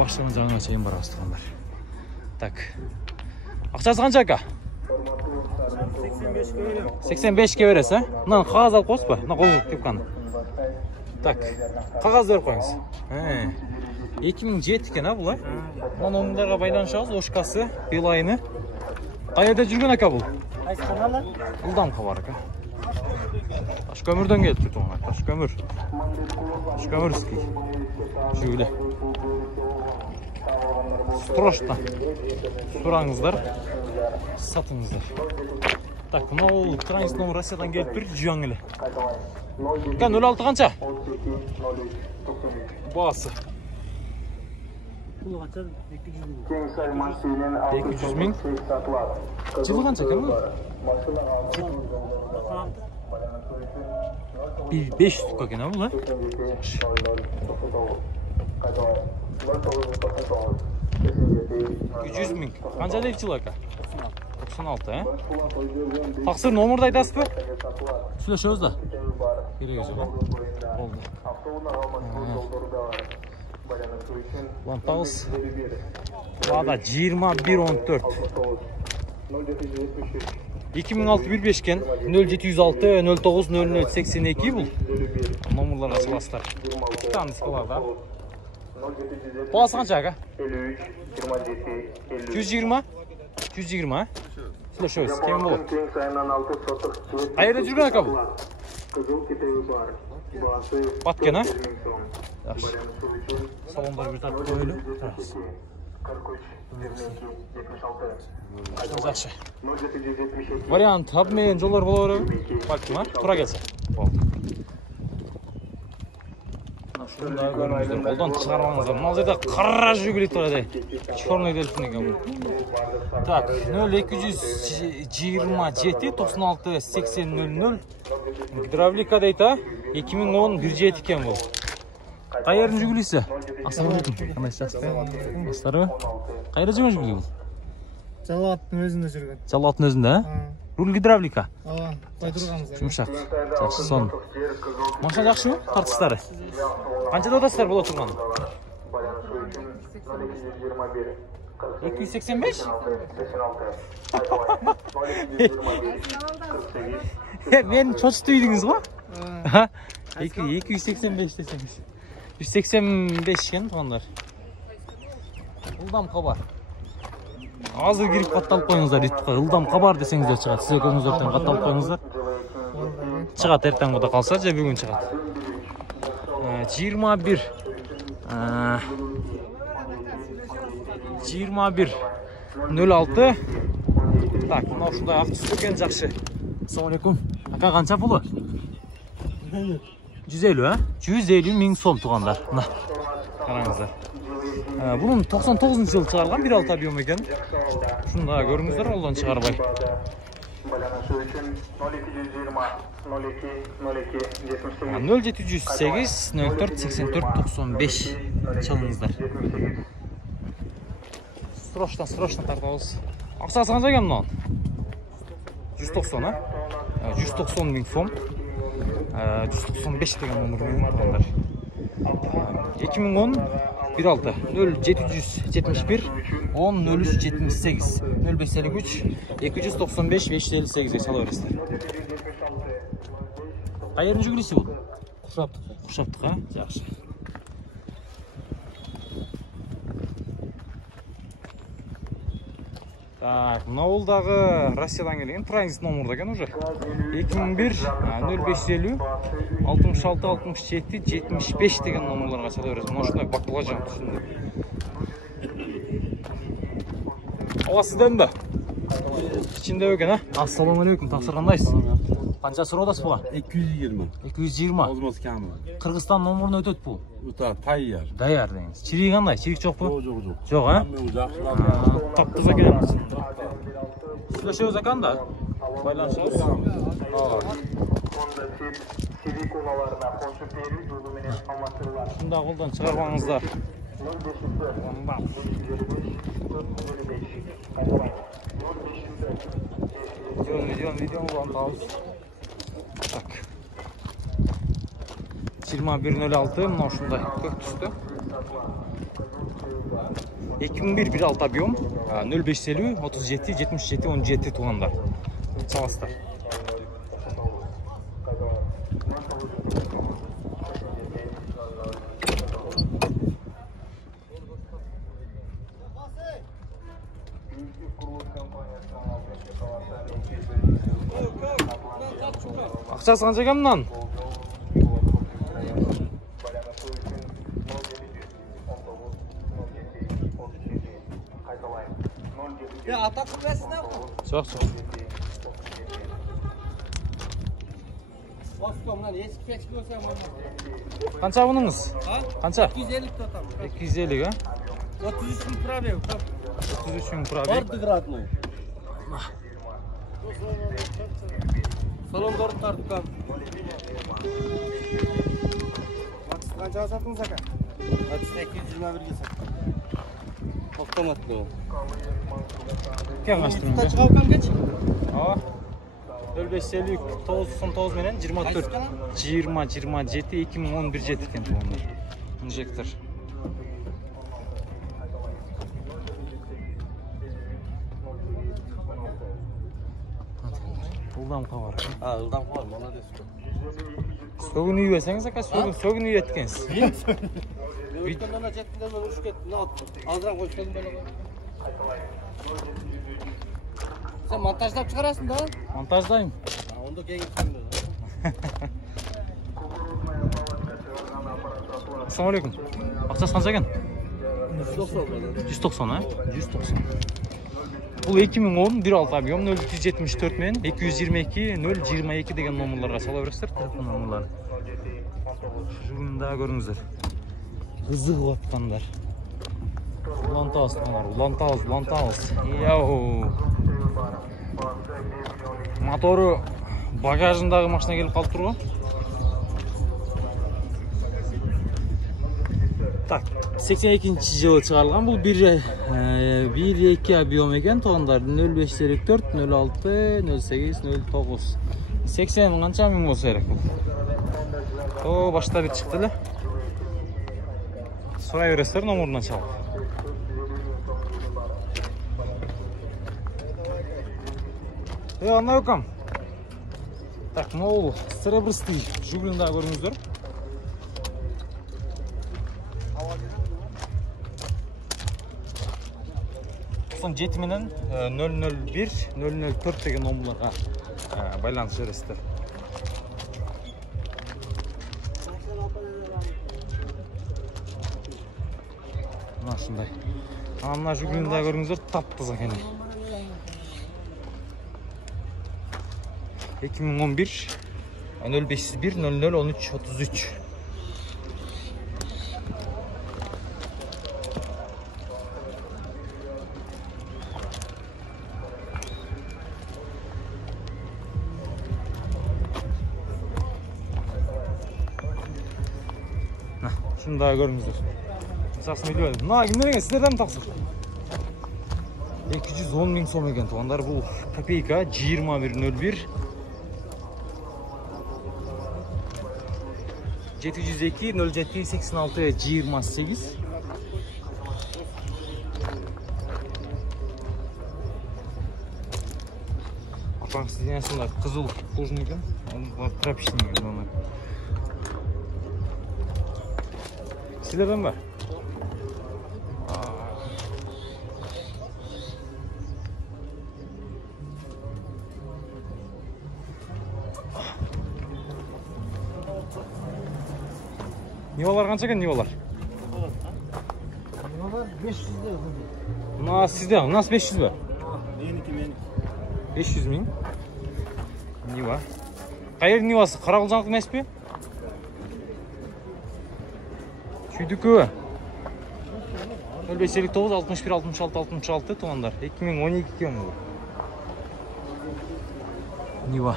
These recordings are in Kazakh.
Башынан жаңа чейин барабыз тугандар. Так. Акчасы канча ака? 85 бересиз, а? Мынаны кагаз алып коесузбу? Мына колго кепканы. Так. Кагаз берип коюңуз. 2007 экен, а бул, а? Мына номерлерге байланышабыз, Ошкасы, Билайны. Кайерде жүргөн ака бул? Кайсы каналы? Ылдамка бар ака. Таш көмүрдөн келип туган, таш көмүр. Таш көмүрский. Жүүле. Строчно. Сураңыздар, сатыңыздар. Так, мынау транзит номер Россиядан келип тур, жуаң эле. Ка 06 канча? Баасы. Бул канча? 200 миң. Жылы канча экен бул? 500 тукка экен, а бул, а? 200 миң. Канча дейт жыл ака? 96, а? Таксыр номерди айтасызбы? Сүйлөшөбүз да. Кереги жок, а? Болду. Лантабыз. Лада 2114. 2006-15 кен 0706 09 00 82 бул. Номерларга чыгасыздар. Танышкаларда. Баасы канча ака? 120? 120, а? Сүйлөшөбүз, кем болот? Кайерде жүргөн ака бул? Баткен, а? Жакшы. Салондар бир тартып коелу. Жакшы. Вариант обмен жолдор боло береби? Балким, а? Туура келсе. Болду. Шундай көрүңүздөр, колдон чыгарбаңыздар. Мына жерде кара жүгүлү турат. Чорный дельфин экен бул. Так, 0227 96 8000. Гидравлика дейт, а? 2010 17 экен бул. Кайердин жүгүлүсү? Ассалам алейкум. Кандай жакшы? Баштарбы? Кайерде жүргөн жүгүлү бул? Жалаттын өзүндө жүргөн. Жалаттын өзүндө, а? Руль гидравлика. Ооба, койдурганбыз. Жумшак. Жакшы сон. Машина жакшымы? Тартыштары. Канчада атасыздар боло турган? 285? Мен чочту үйдүңүз го? 285 десеңиз. 185 экен тугандар. Ылдам кабар. Азыр кирип катталып коюңуздар ютубка. Ылдам кабар десеңиздер чыгат. Сиз экөөңүздөрдөн катталып коюңуздар. Чыгат эртең куда калса же бүгүн чыгат. 21 06. Так, мына ушундай ак түстүү экен, жакшы. Ассалам алейкум. Ака канча пулу? 150, а? 150 миң сом тугандар. Мына. Караңыздар. Bunun 99 yıl çıkarılan 1.6 объем eкен. Şunu da görüңүздөр, олдан чыгарбай. 0708 04 84 95 çalыңыздар. Срочно тартабыз. Акчасы канча экен мынанын? 190, а? 190 миң сом. 195 деген номер тугандар. 2010 16 0771 10 03 78 0553 295 558 сала бересиздер. Кайердин жүгүлүсү бул? Куршаптык, а? Жакшы. Так, мына бул дагы Россиядан келген транзит номерда экен уже. 2001 0550 66 67 75 деген номерларга чала бересиз. Мына ушундай баклажан түшүндү. Ооба, сизденби? Ичинде экен, а? Ассалам алейкум, таксыр кандайсыз? Qancha so'radasiz buga? 220. 220. Ozmoz kami. Qirg'iziston nomeridan o'tadi bu. O'ta tayyor. Dayar deymiz. Chirik qanday? Chirik yo'qmi? Yo'q. Yo'q, ha? Yaxshilab. Top-toz ekan. Sulaşıyoruz ekanda. Paylaşıyoruz. Şunu da koldan çıkarmanızlar. Videom ulan tavuz. Tak. 21.06 mına şunday kök düştü. 2001 1.6 объем 0550 37 77 17 туғандар. Çalasыздар. Ақшасы қанша екен мынан? Ya ata kulesine mi? Çok. Osman'dan eski peçki olsa mı? Qancha bunыңыз? Ha? Qancha? 250 totam. 250 ha? 33 bin pробег. 33 bin pробег. Ordugradный. Salon doğru tartıkan. Kaça satınız aka? 821'ge satın. Otomatlı o. Ken açtın Kaç kalkan geç? Aa. 0550 99 menen 24 20 27 2011 жетті екен туғандар. Инжектор. Ылдам қабар. Ылдам қабар, молодец. Сөгін үй өсеңіз ака, сөгін үй еткенсіз. Өткеннен жеткенде мен ұрыш кеттім. Азырақ қойсам болады. Sen montajlап çıkarasın da? Montajdayım. Onda gelirsin de. Assalamualaikum. Ақшасы қанша екен? 190 ha? 190. Бұл 2010 1.6 объем 0274 мен 222 022 деген номерларға сала бересіздер, телефон номерлары. Жүгінді көріңіздер. Қызығып атқандар. Улантауыз. Яу. Моторы багажындағы машина келіп қалып тұр ғой. Так, 82-ci жылы шығарылған. Бұл 1.2 объем екен. Тоғындар 0504, 06, 08, 09. 80 қанша мың болса керек бұл. О, башта бет шықты ле. Сұрай бересіздер номерынан шалып. Ана өкам. Так, мол, сырыбырстый жүгілінді көріңіздер. Son 7 менен 001, 004 деген номерларға байланыс бересіздер. Мына шындай. Ана жүгілінді көріңіздер, тап-таза екен. 2011 0501 00 13 33. Şunu daha görünüzdür. Saksını biliyor. Na kimden sizlerden mi taksın? 210 bin so'm ekan to'g'onlar, bu kopeyka 2101 702 07 86 28. Апаңыз деген сонда қызыл кожаный екен, пропичный екен оны. Сіздерден ба? Нивалар қанша екен, нивалар? Niva'lar 500 lira. Mına sizde, nasıl 500 be? Meniki. 500 bin. Niva. Qayerдің Нивасы? Қарақұлжанық емес пе? Шүйдікі. 0559 61 66 66 туғандар. 2012 екен бұл. Нива.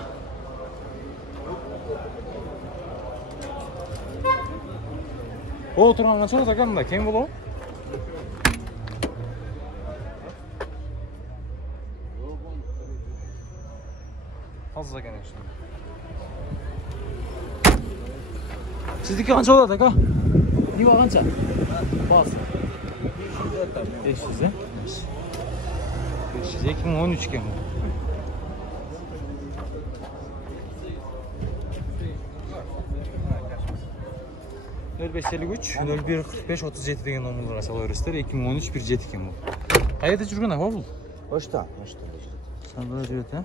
О, тұрған қанша болады екен мұнда? Кем болу? Fazla gene şimdi. Sizdeki kança oladı ka? Niva kança? Bas. 500 he? 500 2013 iken bu. ...0553 0145 37 деген номерларға сала бересіздер. 2013 17 екен бұл. Қайда жүрген аға бұл? Hoşta. Санда жүреді,